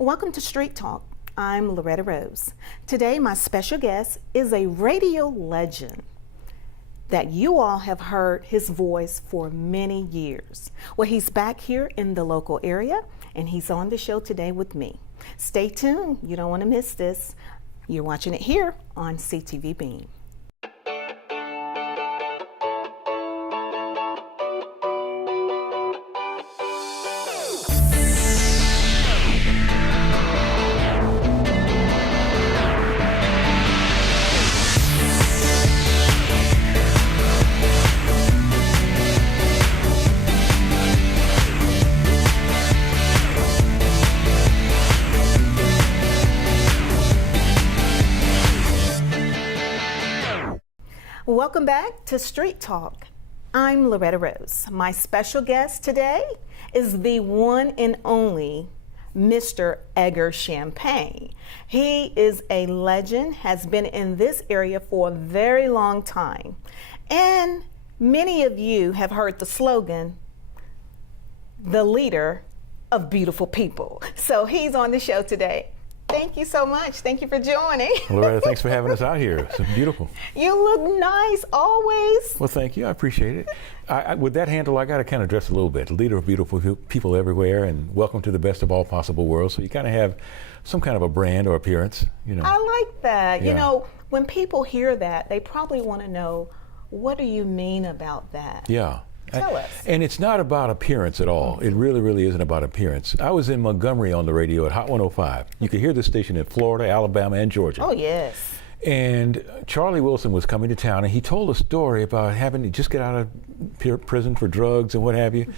Welcome to Street Talk. I'm Loretta Rose. Today, my special guest is a radio legend that you all have heard his voice for many years. Well, he's back here in the local area, and he's on the show today with me. Stay tuned. You don't want to miss this. You're watching it here on CTV Beam. Welcome back to Street Talk. I'm Loretta Rose. My special guest today is the one and only Mr. Edgar Champagne. He is a legend, has been in this area for a very long time. And many of you have heard the slogan, the leader of beautiful people. So he's on the show today. Thank you so much. Thank you for joining. Loretta, thanks for having us out here. It's beautiful. You look nice always. Well, thank you. I appreciate it. With that handle, I got to kind of dress a little bit. Leader of beautiful people everywhere, and welcome to the best of all possible worlds. So you kind of have some kind of a brand or appearance, you know. I like that. Yeah. You know, when people hear that, they probably want to know, what do you mean about that? Yeah. Tell us. And it's not about appearance at all. It really, really isn't about appearance. I was in Montgomery on the radio at Hot 105. You could hear this station in Florida, Alabama, and Georgia. Oh, yes. And Charlie Wilson was coming to town, and he told a story about having to just get out of prison for drugs and what have you.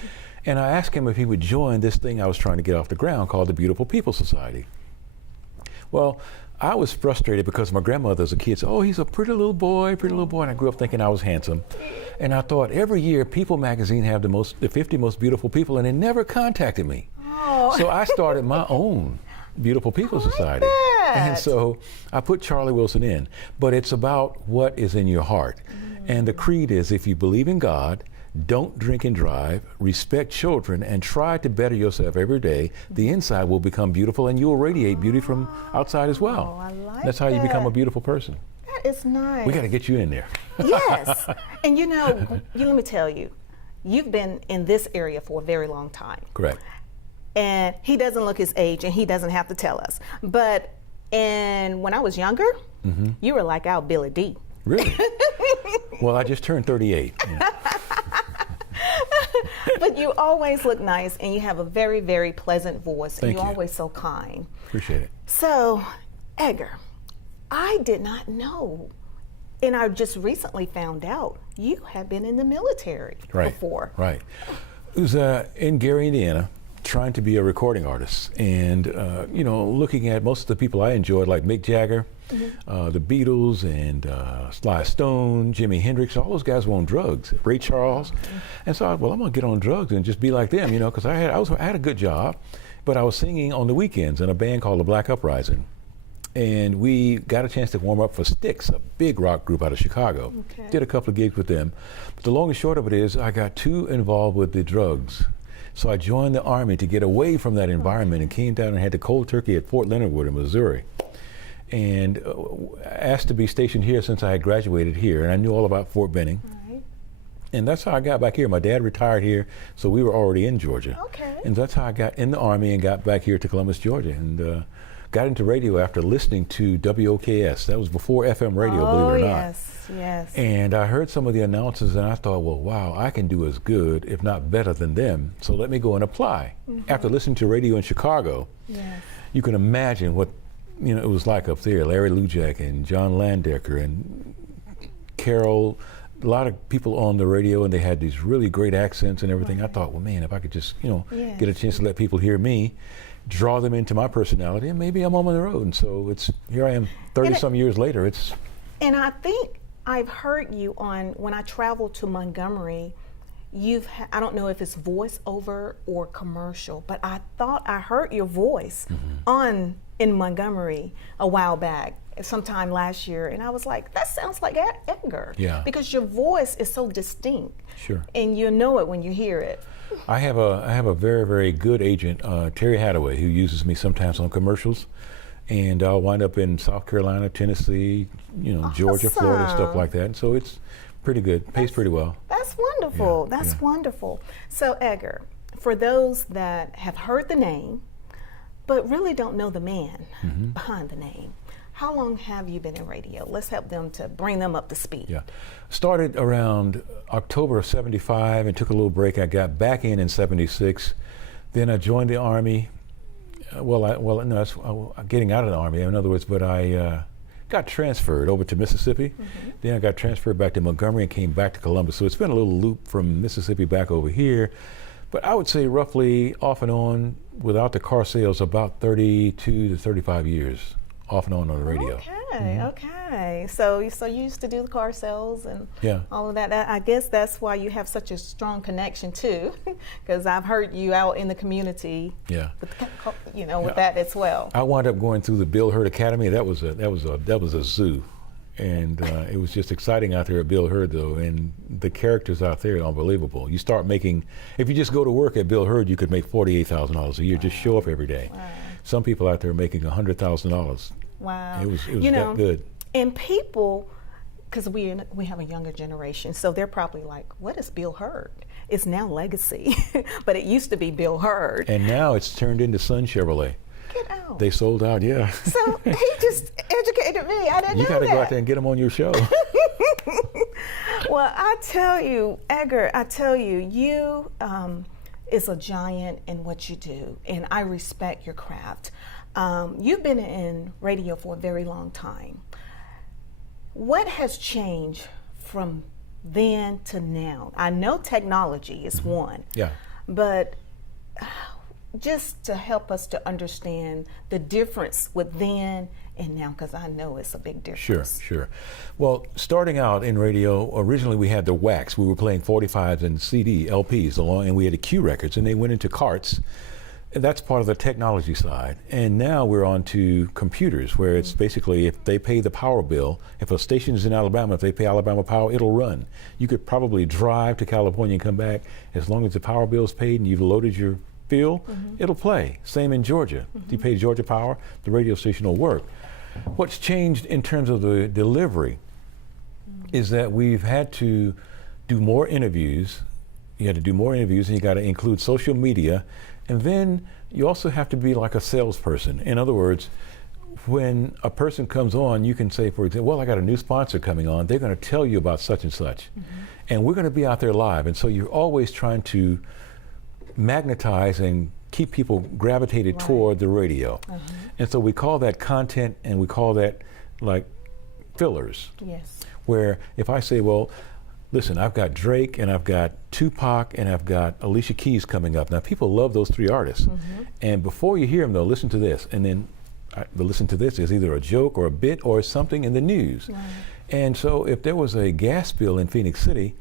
And I asked him if he would join this thing I was trying to get off the ground called the Beautiful People Society. Well, I was frustrated because my grandmother as a kid said, oh, he's a pretty little boy, and I grew up thinking I was handsome. And I thought every year People magazine have the 50 most beautiful people, and they never contacted me. Oh. So I started my own Beautiful People Society. And so I put Charlie Wilson in, but it's about what is in your heart. And the creed is, if you believe in God, don't drink and drive, respect children, and try to better yourself every day, the inside will become beautiful, and you will radiate beauty from outside as well. I like That's how you become a beautiful person. That is nice. We got to get you in there. Yes. And you know, let me tell you, you've been in this area for a very long time. Correct. And he doesn't look his age, and he doesn't have to tell us. But when I was younger, you were like our Billy D. Really? Well, I just turned 38. Yeah. But you always look nice, and you have a very, very pleasant voice, and you're always so kind. Appreciate it. So, Edgar, I did not know, and I just recently found out you have been in the military before. Right. It was in Gary, Indiana, trying to be a recording artist, and you know, looking at most of the people I enjoyed, like Mick Jagger, the Beatles, and Sly Stone, Jimi Hendrix. All those guys were on drugs. Ray Charles, and so I thought, well, I'm gonna get on drugs and just be like them, you know, because I had a good job, but I was singing on the weekends in a band called the Black Uprising, and we got a chance to warm up for Styx, a big rock group out of Chicago. Okay. Did a couple of gigs with them, but the long and short of it is, I got too involved with the drugs. So I joined the Army to get away from that environment and came down and had the cold turkey at Fort Leonard Wood in Missouri. And asked to be stationed here since I had graduated here, and I knew all about Fort Benning. Right. And that's how I got back here. My dad retired here, so we were already in Georgia. Okay. And that's how I got in the Army and got back here to Columbus, Georgia, and got into radio after listening to WOKS. That was before FM radio, believe it or not. Yes. And I heard some of the announcers, and I thought, well, wow, I can do as good, if not better than them. So let me go and apply. After listening to radio in Chicago, you can imagine what it was like up there. Larry Lujak and John Landecker and Carol, a lot of people on the radio, and they had these really great accents and everything. I thought, well, man, if I could just, get a chance to let people hear me, draw them into my personality, and maybe I'm on the road. And so here I am 30-some years later. And I think I've heard you on, when I traveled to Montgomery, I don't know if it's voiceover or commercial, but I thought I heard your voice in Montgomery a while back. sometime last year, and I was like, that sounds like Edgar. Yeah. Because your voice is so distinct. Sure. And you know it when you hear it. I have a very, very good agent, Terry Hadaway, who uses me sometimes on commercials. And I'll wind up in South Carolina, Tennessee, Georgia, Florida, stuff like that. And so it's pretty good, pays pretty well. That's wonderful. Yeah, That's yeah. wonderful. So Edgar, for those that have heard the name, but really don't know the man behind the name, how long have you been in radio? Let's help them to bring them up to speed. Yeah, started around October of '75 and took a little break. I got back in '76. Then I joined the Army. Getting out of the Army, in other words, but I got transferred over to Mississippi. Then I got transferred back to Montgomery and came back to Columbus. So it's been a little loop from Mississippi back over here. But I would say roughly off and on, without the car sales, about 32 to 35 years off and on the radio. Okay. So you used to do the car sales and all of that. I guess that's why you have such a strong connection too, because I've heard you out in the community. Yeah. With that as well. I wound up going through the Bill Hurd Academy. That was a zoo, and it was just exciting out there at Bill Hurd though, and the characters out there are unbelievable. You start making, if you just go to work at Bill Hurd, you could make $48,000 a year. Just show up every day. Wow. Some people out there are making $100,000. Wow. It was that good. And people, because we have a younger generation, so they're probably like, what is Bill Hurd? It's now Legacy, but it used to be Bill Hurd. And now it's turned into Sun Chevrolet. Get out. They sold out, yeah. So he just educated me. I didn't know that. You got to go out there and get them on your show. Well, I tell you, Edgar, you is a giant in what you do, and I respect your craft. You've been in radio for a very long time. What has changed from then to now? I know technology is one, but just to help us to understand the difference with then and now, because I know it's a big difference. Sure. Well, starting out in radio, originally we had the wax. We were playing 45s and CD, LPs along, and we had the Q records, and they went into carts. And that's part of the technology side. And now we're on to computers, where it's basically if they pay the power bill, if a station is in Alabama, if they pay Alabama Power, it'll run. You could probably drive to California and come back. As long as the power bill is paid and you've loaded your bill, it'll play. Same in Georgia. If you pay Georgia Power, the radio station will work. What's changed in terms of the delivery is that we've had to do more interviews. You had to do more interviews, and you got to include social media. And then you also have to be like a salesperson. In other words, when a person comes on, you can say, for example, well, I got a new sponsor coming on. They're going to tell you about such and such. And we're going to be out there live. And so you're always trying to magnetize and keep people gravitated toward the radio. And so we call that content, and we call that like fillers. Yes. Where if I say, well, listen, I've got Drake and I've got Tupac and I've got Alicia Keys coming up. Now, people love those three artists. And before you hear them, though, listen to this. And then the listen to this is either a joke or a bit or something in the news. And so if there was a gas spill in Phoenix City,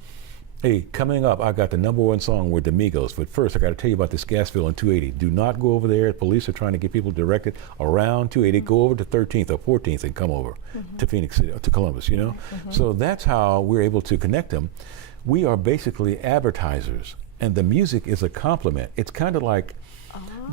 hey, coming up, I've got the #1 song with the Migos. But first, I got to tell you about this gas spill on 280. Do not go over there. Police are trying to get people directed around 280. Go over to 13th or 14th and come over to Phoenix City, to Columbus, So that's how we're able to connect them. We are basically advertisers, and the music is a compliment. It's kind of like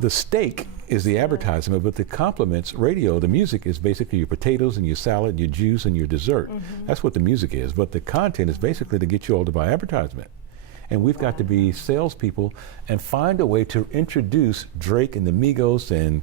the steak is the advertisement, but the compliments, radio, the music is basically your potatoes and your salad, your juice and your dessert. That's what the music is, but the content is basically to get you all to buy advertisement. And we've got to be salespeople and find a way to introduce Drake and the Migos and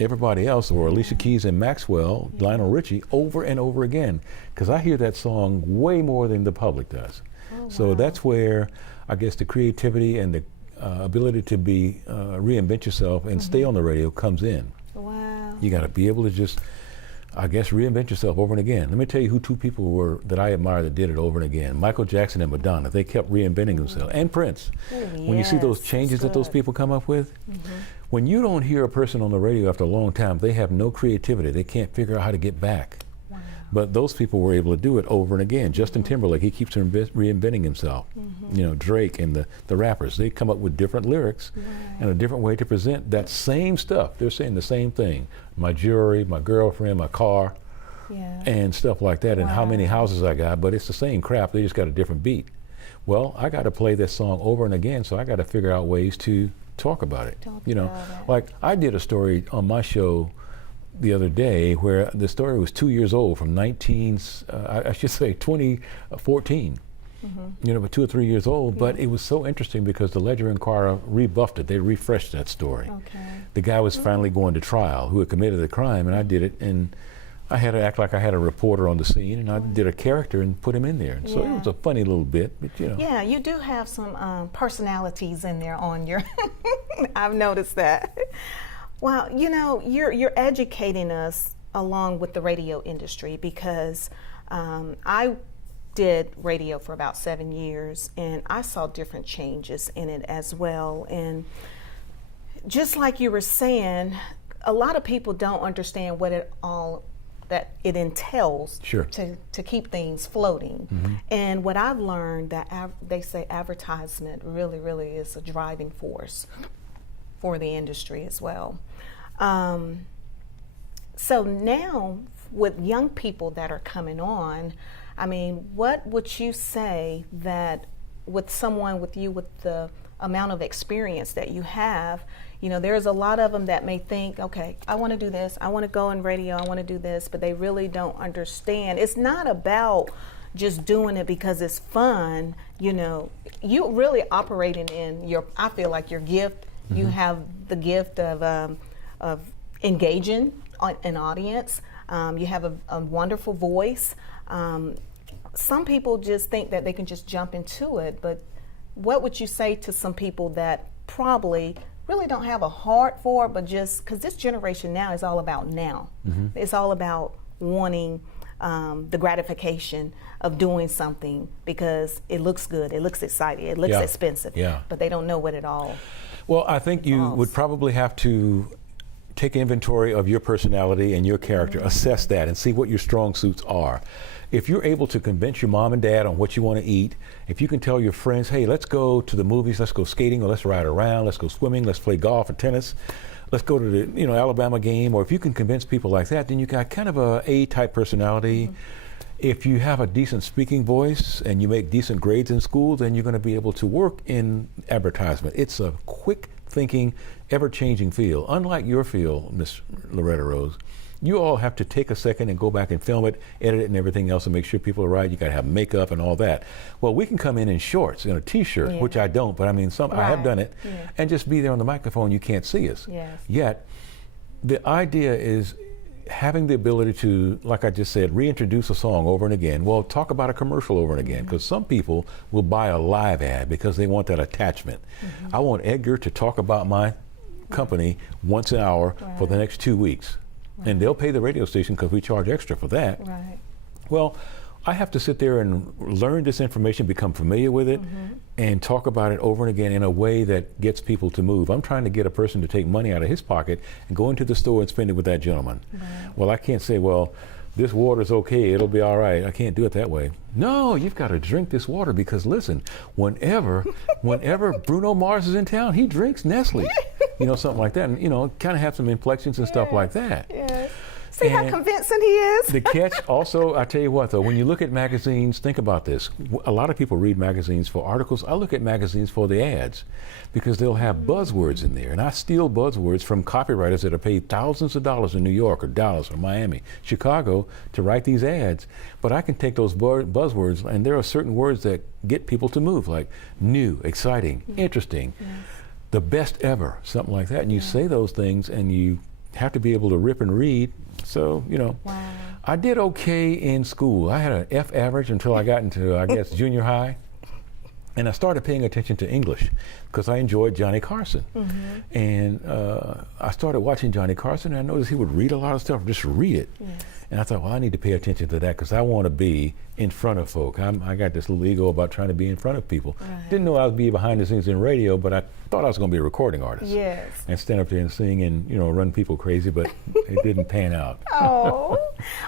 everybody else, or Alicia Keys and Maxwell, Lionel Richie, over and over again. Because I hear that song way more than the public does. So that's where I guess the creativity and the ability to be reinvent yourself and stay on the radio comes in. Wow. You got to be able to just, I guess, reinvent yourself over and again. Let me tell you who two people were that I admire that did it over and again. Michael Jackson and Madonna. They kept reinventing themselves. And Prince. When you see those changes that those people come up with, when you don't hear a person on the radio after a long time, they have no creativity. They can't figure out how to get back. But those people were able to do it over and again. Justin Timberlake, he keeps reinventing himself. Drake and the rappers, they come up with different lyrics and a different way to present that same stuff. They're saying the same thing. My jewelry, my girlfriend, my car. Yeah. and stuff like that, and how Wow. many houses I got, but it's the same crap, they just got a different beat. Well, I got to play this song over and again, so I got to figure out ways to talk about it. Talk you know, about it. like I did a story on my show the other day where the story was 2 years old from I should say 2014. You know, but 2 or 3 years old, but it was so interesting because the Ledger Inquirer rebuffed it. They refreshed that story. Okay. The guy was finally going to trial who had committed the crime, and I did it, and I had to act like I had a reporter on the scene, and I did a character and put him in there. And so it Yeah. was a funny little bit, but you know. Yeah, you do have some personalities in there on your. I've noticed that. Well, you know, you're educating us along with the radio industry because I did radio for about 7 years, and I saw different changes in it as well. And just like you were saying, a lot of people don't understand what it all that it entails Sure. to keep things floating. Mm-hmm. And what I've learned that they say advertisement really, really is a driving force for the industry as well. So now with young people that are coming on, I mean, what would you say that with someone with the amount of experience that you have, you know, there's a lot of them that may think, okay, I want to do this, I want to go in radio, I want to do this, but they really don't understand. It's not about just doing it because it's fun. You know, you really operating in I feel like your gift. Mm-hmm. You have the gift of engaging an audience. You have a wonderful voice. Some people just think that they can just jump into it, but what would you say to some people that probably really don't have a heart for it, but just because this generation now is all about now. Mm-hmm. It's all about wanting the gratification of doing something because it looks good, it looks exciting, it looks expensive, but they don't know what it all. Well, I think you would probably have to take inventory of your personality and your character, assess that, and see what your strong suits are. If you're able to convince your mom and dad on what you want to eat, if you can tell your friends, hey, let's go to the movies, let's go skating, or let's ride around, let's go swimming, let's play golf or tennis, let's go to the Alabama game, or if you can convince people like that, then you got kind of a A-type personality. Mm-hmm. If you have a decent speaking voice and you make decent grades in school, then you're going to be able to work in advertisement. It's a quick thinking, ever-changing field. Unlike your field, Miss Loretta Rose, you all have to take a second and go back and film it, edit it and everything else and make sure people are right. You got to have makeup and all that. Well, we can come in shorts, in a t-shirt, which I don't, but I mean, I have done it, and just be there on the microphone. You can't see us. Yes. Yet, the idea is having the ability to, like I just said, reintroduce a song over and again. Well, talk about a commercial over and again, because some people will buy a live ad because they want that attachment. I want Edgar to talk about my company once an hour for the next 2 weeks. And they'll pay the radio station because we charge extra for that. Right. Well, I have to sit there and learn this information, become familiar with it, and talk about it over and again in a way that gets people to move. I'm trying to get a person to take money out of his pocket and go into the store and spend it with that gentleman. Right. Well, I can't say, well, this water's okay, it'll be all right. I can't do it that way. No, you've got to drink this water because listen, whenever Bruno Mars is in town, he drinks Nestle. Something like that. And, kind of have some inflections and stuff like that. Yes. See how convincing he is? The catch also, I tell you what though, when you look at magazines, think about this. A lot of people read magazines for articles. I look at magazines for the ads because they'll have buzzwords in there. And I steal buzzwords from copywriters that are paid thousands of dollars in New York or Dallas or Miami, Chicago to write these ads. But I can take those buzzwords and there are certain words that get people to move, like new, exciting, interesting, the best ever, something like that. And you say those things and you have to be able to rip and read. So, I did okay in school. I had an F average until I got into, I guess, junior high. And I started paying attention to English because I enjoyed Johnny Carson. And I started watching Johnny Carson and I noticed he would read a lot of stuff, just read it. And I thought, well, I need to pay attention to that because I want to be in front of folk. I got this little ego about trying to be in front of people. Didn't know I would be behind the scenes in radio, but I thought I was going to be a recording artist. Yes. And stand up there and sing and, run people crazy, but it didn't pan out. Oh,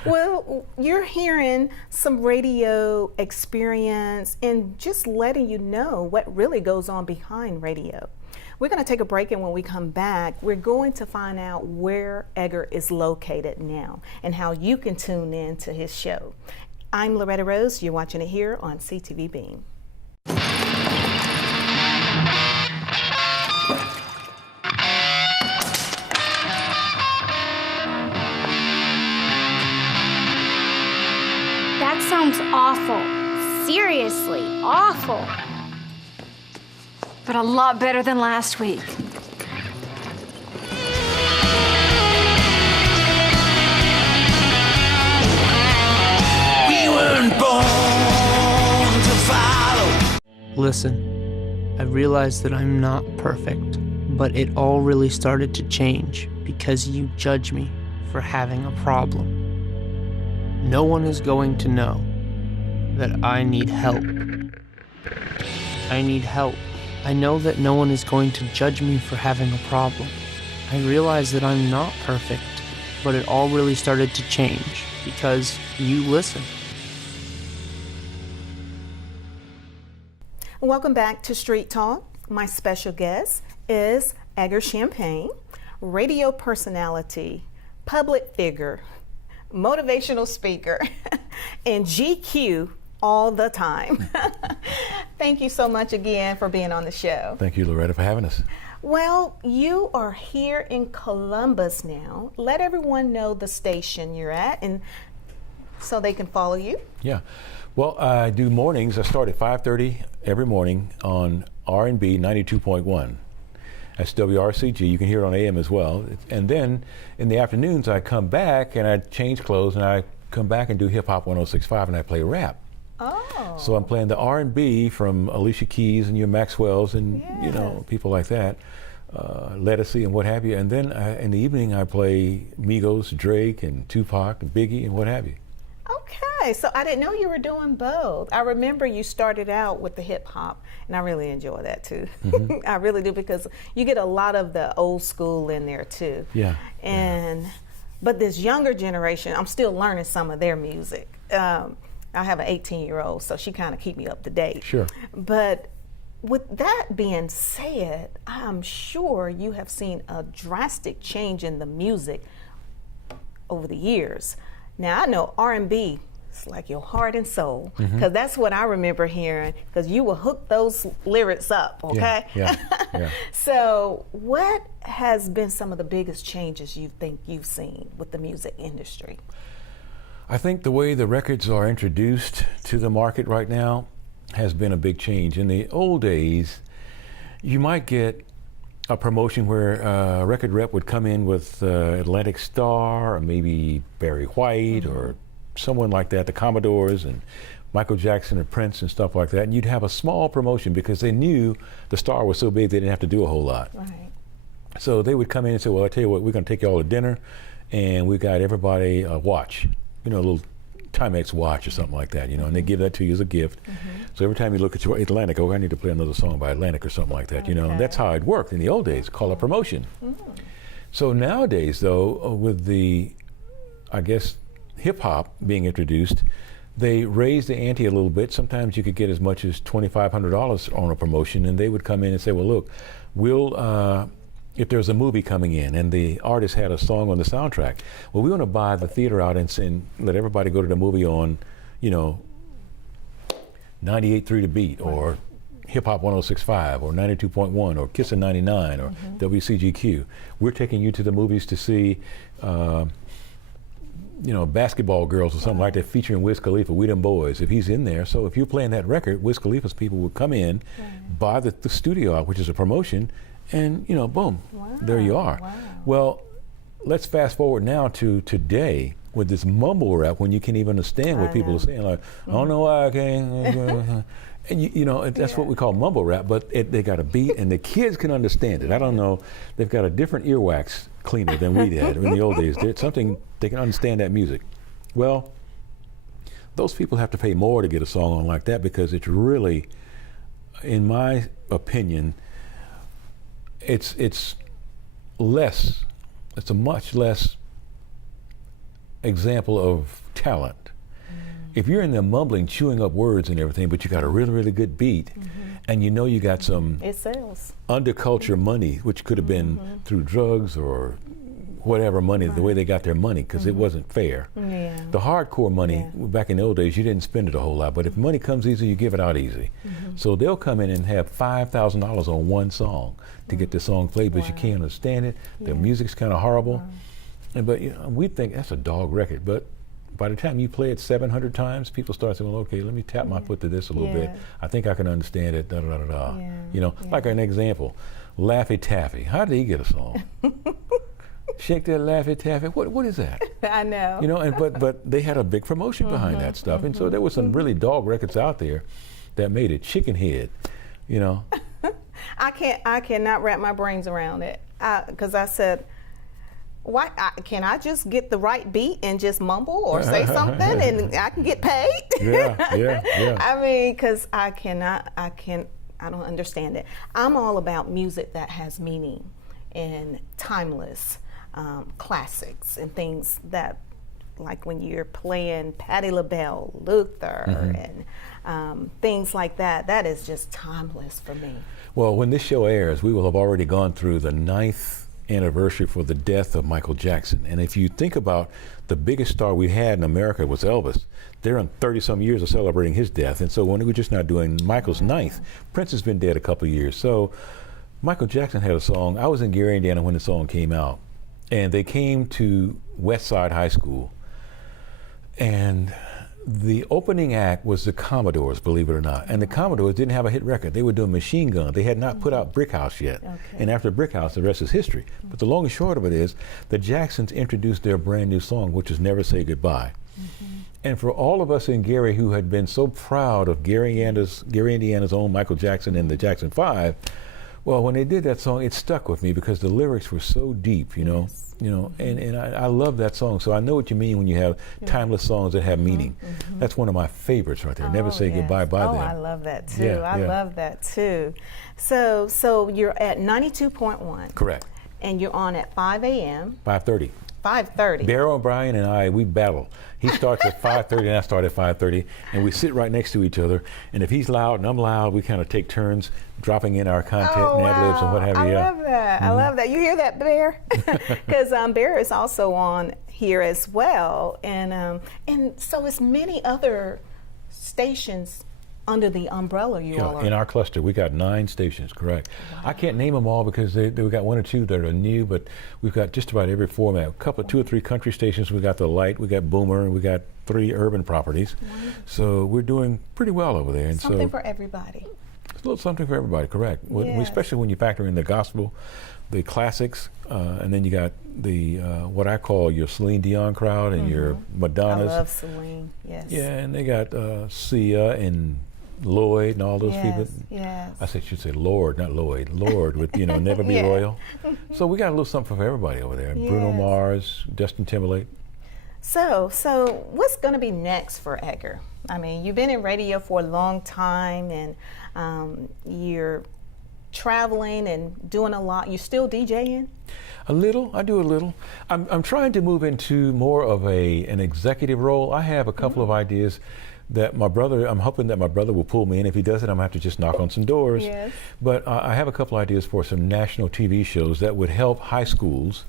well, you're hearing some radio experience and just letting you know what really goes on behind radio. We're going to take a break, and when we come back, we're going to find out where Edgar is located now and how you can tune in to his show. I'm Loretta Rose. You're watching it here on CTV Beam. That sounds awful. Seriously, awful. But a lot better than last week. We weren't born to follow. Listen, I realize that I'm not perfect, but it all really started to change because you judge me for having a problem. No one is going to know that I need help. I need help. I know that no one is going to judge me for having a problem. I realize that I'm not perfect, but it all really started to change because you listen. Welcome back to Street Talk. My special guest is Edgar Champagne, radio personality, public figure, motivational speaker, and GQ all the time. Thank you so much again for being on the show. Thank you, Loretta, for having us. Well, you are here in Columbus now. Let everyone know the station you're at, and so they can follow you. Yeah. Well, I do mornings. I start at 5:30 every morning on R&B 92.1. That's WRCG. You can hear it on AM as well. And then in the afternoons, I come back and I change clothes and I come back and do hip hop 106.5 and I play rap. Oh. So I'm playing the R&B from Alicia Keys and your Maxwells and you know, people like that, Lettucey and what have you. And then in the evening, I play Migos, Drake, and Tupac, and Biggie, and what have you. Okay, so I didn't know you were doing both. I remember you started out with the hip hop, and I really enjoy that too. I really do, because you get a lot of the old school in there too. Yeah. And but this younger generation, I'm still learning some of their music. I have an 18-year-old, so she kind of keep me up to date. Sure. But with that being said, I'm sure you have seen a drastic change in the music over the years. Now, I know R&B is like your heart and soul, because that's what I remember hearing, because you will hook those lyrics up, okay? Yeah. So what has been some of the biggest changes you think you've seen with the music industry? I think the way the records are introduced to the market right now has been a big change. In the old days, you might get a promotion where a record rep would come in with Atlantic Star or maybe Barry White or someone like that, the Commodores and Michael Jackson or Prince and stuff like that, and you'd have a small promotion because they knew the star was so big they didn't have to do a whole lot. Right. So they would come in and say, well, I tell you what, we're going to take you all to dinner, and we got everybody a watch, you know, a little Timex watch or something like that, you know, and they give that to you as a gift. So every time you look at your Atlantic, oh, I need to play another song by Atlantic or something like that, you know, and that's how it worked in the old days, called a promotion. So nowadays, though, with the, I guess, hip hop being introduced, they raised the ante a little bit. Sometimes you could get as much as $2,500 on a promotion, and they would come in and say, well, look, we'll, if there's a movie coming in and the artist had a song on the soundtrack, well, we want to buy the theater out and let everybody go to the movie on, you know, 98.3 The Beat, or Hip Hop 106.5, or 92.1, or Kissin' 99, or WCGQ. We're taking you to the movies to see, you know, Basketball Girls or something like that, featuring Wiz Khalifa, We Them Boys, if he's in there. So if you're playing that record, Wiz Khalifa's people would come in, buy the studio out, which is a promotion, and, you know, boom, there you are. Well, let's fast forward now to today with this mumble rap, when you can't even understand what people are saying, like, I don't know why I can't. And you know, that's what we call mumble rap, but they got a beat and the kids can understand it. I don't know, they've got a different earwax cleaner than we had in the old days. There's something, they can understand that music. Well, those people have to pay more to get a song on like that, because it's really, in my opinion, it's less, it's a much less example of talent. If you're in there mumbling, chewing up words and everything, but you got a really, really good beat, and you know you got some It sells. underculture money, which could have been through drugs or whatever money, the way they got their money, because it wasn't fair. Yeah. The hardcore money, back in the old days, you didn't spend it a whole lot, but if money comes easy, you give it out easy. So they'll come in and have $5,000 on one song to get the song played, but you can't understand it. The music's kind of horrible. But you know, we think that's a dog record, but by the time you play it 700 times, people start saying, well, okay, let me tap my foot to this a little bit. I think I can understand it, da da da da. You know, like an example, Laffy Taffy. How did he get a song? Shake that Laffy Taffy. What is that? I know. You know, and but they had a big promotion behind that stuff, and so there was some really dog records out there that made it. Chicken Head, you know. I cannot wrap my brains around it because I said, why can I just get the right beat and just mumble or say something and I can get paid? Yeah. I mean, because I don't understand it. I'm all about music that has meaning and timeless classics and things that, like when you're playing Patti LaBelle, Luther, and things like that. That is just timeless for me. Well, when this show airs, we will have already gone through the 9th anniversary for the death of Michael Jackson. And if you think about the biggest star we had in America was Elvis, they're on 30-some years of celebrating his death. And so when we're just not doing Michael's 9th, Prince has been dead a couple of years. So Michael Jackson had a song. I was in Gary, Indiana when the song came out. And they came to West Side High School. And the opening act was the Commodores, believe it or not. And the Commodores didn't have a hit record. They were doing Machine Gun. They had not put out Brick House yet. And after Brick House, the rest is history. But the long and short of it is, the Jacksons introduced their brand new song, which is Never Say Goodbye. And for all of us in Gary who had been so proud of Gary, Indiana's own Michael Jackson and the Jackson 5, well, when they did that song, it stuck with me because the lyrics were so deep, you know. And I love that song. So I know what you mean when you have timeless songs that have meaning. That's one of my favorites right there. Never Say Goodbye by them. I love that too. I love that too. So you're at 92.1. Correct. And you're on at 5 a.m. 5:30. 5:30. Barry O'Brien and I, we battle. He starts at 5:30 and I start at 5:30, and we sit right next to each other. And if he's loud and I'm loud, we kind of take turns dropping in our content and ad-libs and what have you. I love that. I love that. You hear that, Bear? Because Bear is also on here as well, and so is many other stations under the umbrella you all are. In our cluster, we got 9 stations, correct. I can't name them all because we got 1 or 2 that are new, but we've got just about every format. A couple, 2 or 3 country stations. We got the Light, we got Boomer, and we got 3 urban properties. So we're doing pretty well over there. And something for everybody. It's a little something for everybody, correct. Especially when you factor in the gospel, the classics, and then you got the what I call your Celine Dion crowd and your Madonnas. I love Celine, yes. Yeah, and they got Sia and Lloyd and all those people. Yes. I should say Lord, not Lloyd. Lord with, Never Be Royal. So we got a little something for everybody over there. Yes. Bruno Mars, Justin Timberlake. So what's going to be next for Edgar? I mean, you've been in radio for a long time, and you're traveling and doing a lot. You still DJing? A little. I do a little. I'm trying to move into more of an executive role. I have a couple of ideas that I'm hoping that my brother will pull me in. If he doesn't, I'm going to have to just knock on some doors. Yes. But I have a couple ideas for some national TV shows that would help high schools,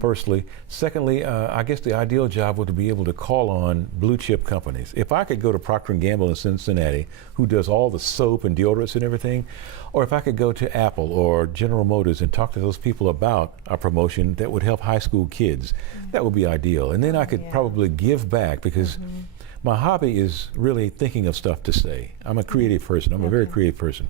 firstly. Secondly, I guess the ideal job would be able to call on blue chip companies. If I could go to Procter & Gamble in Cincinnati, who does all the soap and deodorants and everything, or if I could go to Apple or General Motors and talk to those people about a promotion that would help high school kids, that would be ideal. And then I could probably give back because my hobby is really thinking of stuff to say. I'm a creative person. I'm a very creative person.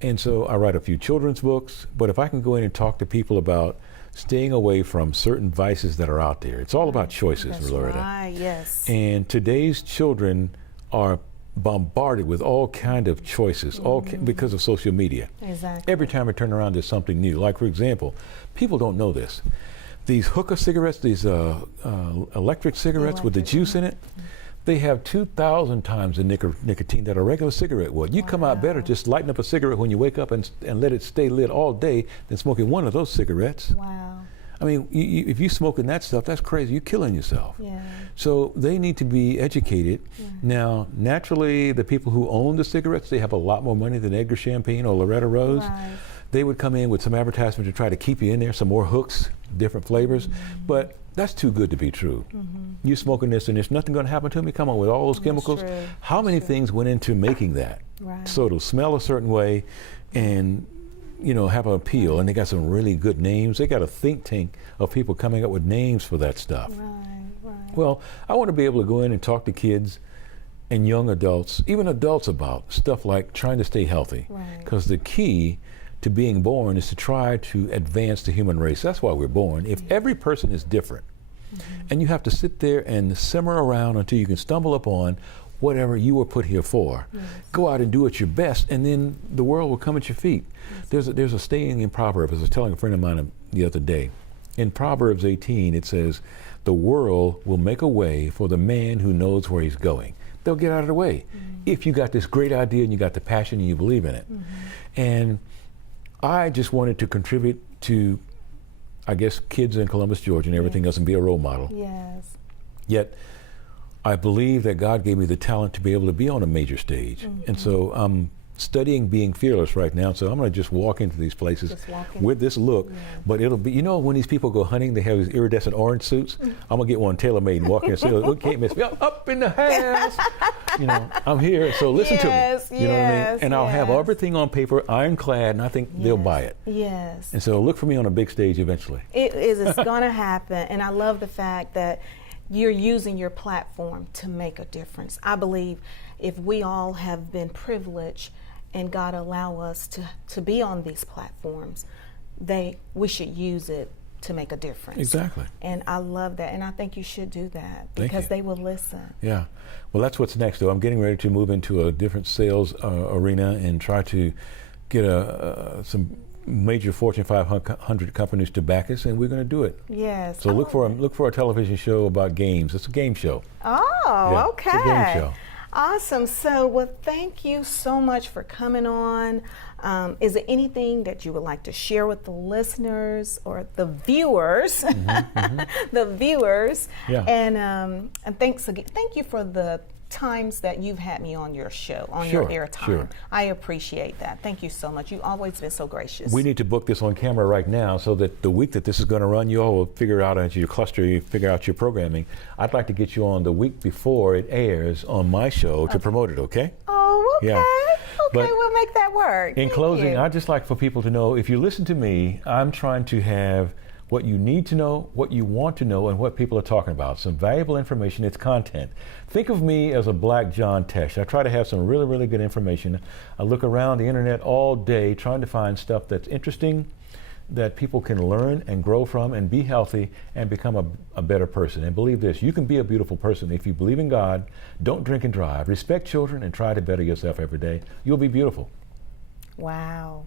And so I write a few children's books, but if I can go in and talk to people about staying away from certain vices that are out there. It's all about choices, That's Loretta. Right, yes. And today's children are bombarded with all kind of choices, because of social media. Exactly. Every time I turn around, there's something new. Like, for example, people don't know this. These hookah cigarettes, these electric cigarettes with the juice in it, they have 2,000 times the nicotine that a regular cigarette would. You come out better just lighting up a cigarette when you wake up and let it stay lit all day than smoking one of those cigarettes. Wow. I mean, if you smoking that stuff, that's crazy. You're killing yourself. Yeah. So they need to be educated. Now, naturally, the people who own the cigarettes, they have a lot more money than Edgar Champagne or Loretta Rose. Right. They would come in with some advertisement to try to keep you in there, some more hooks, different flavors. But that's too good to be true. You smoking this and there's nothing going to happen to me? Come on, with all those chemicals. true. How many things went into making that? Right. So it'll smell a certain way and have an appeal, and they got some really good names. They got a think tank of people coming up with names for that stuff. Right. Well, I want to be able to go in and talk to kids and young adults, even adults, about stuff like trying to stay healthy. Right. Because the key to being born is to try to advance the human race. That's why we're born. If every person is different, and you have to sit there and simmer around until you can stumble upon whatever you were put here for. Go out and do it your best, and then the world will come at your feet. There's a saying in Proverbs, I was telling a friend of mine the other day. In Proverbs 18, it says, the world will make a way for the man who knows where he's going. They'll get out of the way. If you got this great idea and you got the passion and you believe in it. And I just wanted to contribute to, I guess, kids in Columbus, Georgia and everything else, and be a role model. Yes. Yet, I believe that God gave me the talent to be able to be on a major stage. And so I'm studying being fearless right now, so I'm going to just walk into these places with this look. But it'll be, when these people go hunting, they have these iridescent orange suits. I'm going to get one tailor-made and walk in and say, oh, can't miss me. I'm up in the house. I'm here, so listen to me. You know what I mean? And I'll have everything on paper, ironclad, and I think they'll buy it. Yes. And so look for me on a big stage eventually. It's going to happen, and I love the fact that you're using your platform to make a difference. I believe if we all have been privileged and God allow us to be on these platforms, we should use it to make a difference. Exactly. And I love that, and I think you should do that because they will listen. Yeah. Well, that's what's next, though. I'm getting ready to move into a different sales arena and try to get some major Fortune 500 companies to back us, and we're going to do it. Yes. So look for a television show about games. It's a game show. Oh, okay. It's a game show. Awesome. So, well, thank you so much for coming on. Is there anything that you would like to share with the listeners or the viewers? The viewers. Yeah. And thanks again. Thank you for the times that you've had me on your show, on your airtime. Sure. I appreciate that. Thank you so much. You've always been so gracious. We need to book this on camera right now so that the week that this is going to run, you all will figure out as you cluster, you figure out your programming. I'd like to get you on the week before it airs on my show to promote it, okay? Oh, okay. Yeah. Okay, But we'll make that work. In Thank closing, you. I'd just like for people to know, if you listen to me, I'm trying to have what you need to know, what you want to know, and what people are talking about. Some valuable information, it's content. Think of me as a black John Tesh. I try to have some really, really good information. I look around the internet all day trying to find stuff that's interesting, that people can learn and grow from and be healthy and become a better person. And believe this, you can be a beautiful person if you believe in God, don't drink and drive, respect children, and try to better yourself every day. You'll be beautiful. Wow.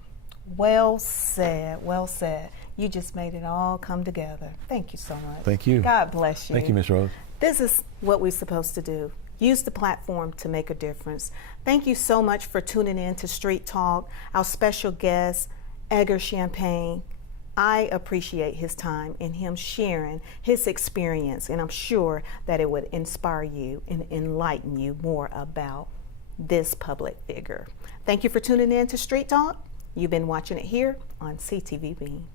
Well said. Well said. You just made it all come together. Thank you so much. Thank you. God bless you. Thank you, Ms. Rose. This is what we're supposed to do. Use the platform to make a difference. Thank you so much for tuning in to Street Talk. Our special guest, Edgar Champagne. I appreciate his time and him sharing his experience, and I'm sure that it would inspire you and enlighten you more about this public figure. Thank you for tuning in to Street Talk. You've been watching it here on CTV Bean.